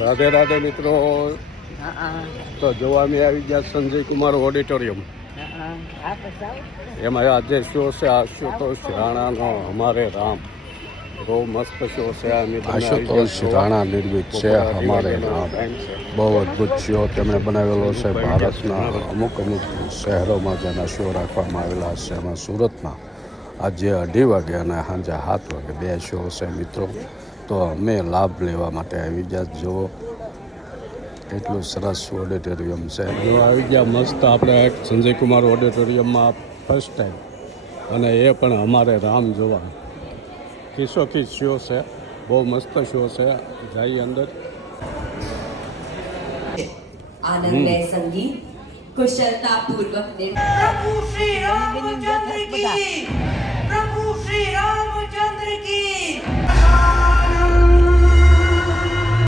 રાધે રાધે મિત્રો. તો જોવા મેં આવી ગયા સંજય કુમાર ઓડિટોરિયમ. એમાં આજે શો છે આશુતોષ રાણાનો હમારે રામ. બહુ મસ્ત શો છે. આશુતોષ રાણા નિર્મિત છે હમારે રામ. બહુ અદ્ભુત શો તેમણે બનાવેલો છે. ભારતના અમુક શહેરોમાં જેના શો રાખવામાં આવેલા છે. એમાં સુરતમાં આજે 2:30 વાગે અને સાંજે 7 વાગે 2 શો છે મિત્રો. તો અમે લાભ લેવા માટે આવી ગયા. જુઓ એટલું સરસ ઓડિટોરિયમ છે. જો આવી ગયા મસ્ત આપણે સંજય કુમાર ઓડિટોરિયમમાં ફર્સ્ટ ટાઈમ, અને એ પણ અમારે રામ જોવા. ખીસો શો છે, બહુ મસ્ત શો છે. જાય અંદર. आनंदमय संगीत कुशलता पूर्वक प्रभु श्री रामचंद्र की